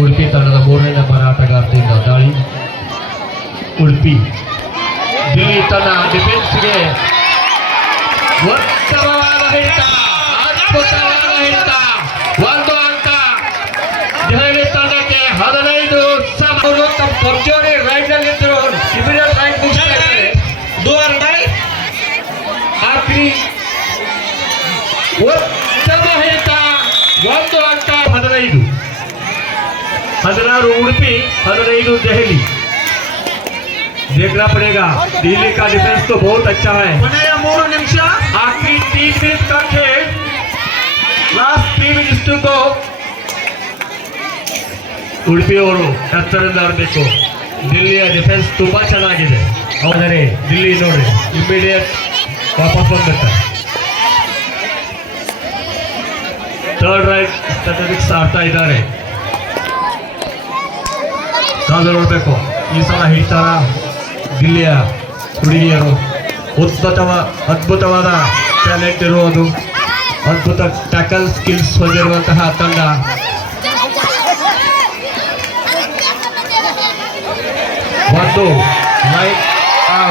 ಉಡುಪಿ ತಂಡದ 3ನೇ ನಂಬರ್ ಆಟಗಾರ್ತಿಯಿಂದ ದಾಳಿ. ಉಡುಪಿ ದಿಲ್ಲಿ ತನ್ನ ಡಿಫೆನ್ಸ್ಗೆ ಉತ್ತಮವಾದ ಹಿಡಿತ, ಅದ್ಭುತವಾದ ಹಿಡಿತ. 1 ಅಂಕ ದೆಹಲಿ ತಂಡಕ್ಕೆ 15 ಸಮ. ಪರ್ಜೋರಿ ರೈಟ್ ನಲ್ಲಿ ಇದ್ರು ಇಮಿಡಿಯೇಟ್ ರೈಟ್ ಮುಗಿಸ್ತಾರೆ. ಉತ್ತಮ ಹಿಡಿತ, 1 ಅಂಕ. 15 16 उड़पी 15 दिल्ली. देखना पड़ेगा, दिल्ली का डिफेंस तो बहुत अच्छा है. आखिरी 3 मिनट का खेल, last 3 minutes to go. Udupi ಅವರು ಎತ್ತರದಿಂದ ಆಡಬೇಕು. ದಿಲ್ಲಿಯ ಡಿಫೆನ್ಸ್ ತುಂಬಾ ಚೆನ್ನಾಗಿದೆ. ಆದರೆ ದಿಲ್ಲಿ ನೋಡ್ರಿ ಇಮಿಡಿಯೇಟ್ ವಾಪಸ್ ಬಂದ್ಬಿಡ್ತಾರೆ. ಥರ್ಡ್ ರೈಟ್ ಸ್ಟ್ರಾಟಜಿಕ್ಸ್ ಆಡ್ತಾ ಇದ್ದಾರೆ. ಕಾದು ನೋಡಬೇಕು ಈ ಸಲ ಹಿಡಿತಾರ ದಿಲ್ಲಿಯ ಹುಡುಗಿಯರು. ಅದ್ಭುತವಾದ ಟ್ಯಾಲೆಂಟ್ ಇರುವುದು, ಅದ್ಭುತ ಟ್ಯಾಕಲ್ ಸ್ಕಿಲ್ಸ್ ಹೊಂದಿರುವಂತಹ ತಂಡ. ಒಂದು ಲೈಟ್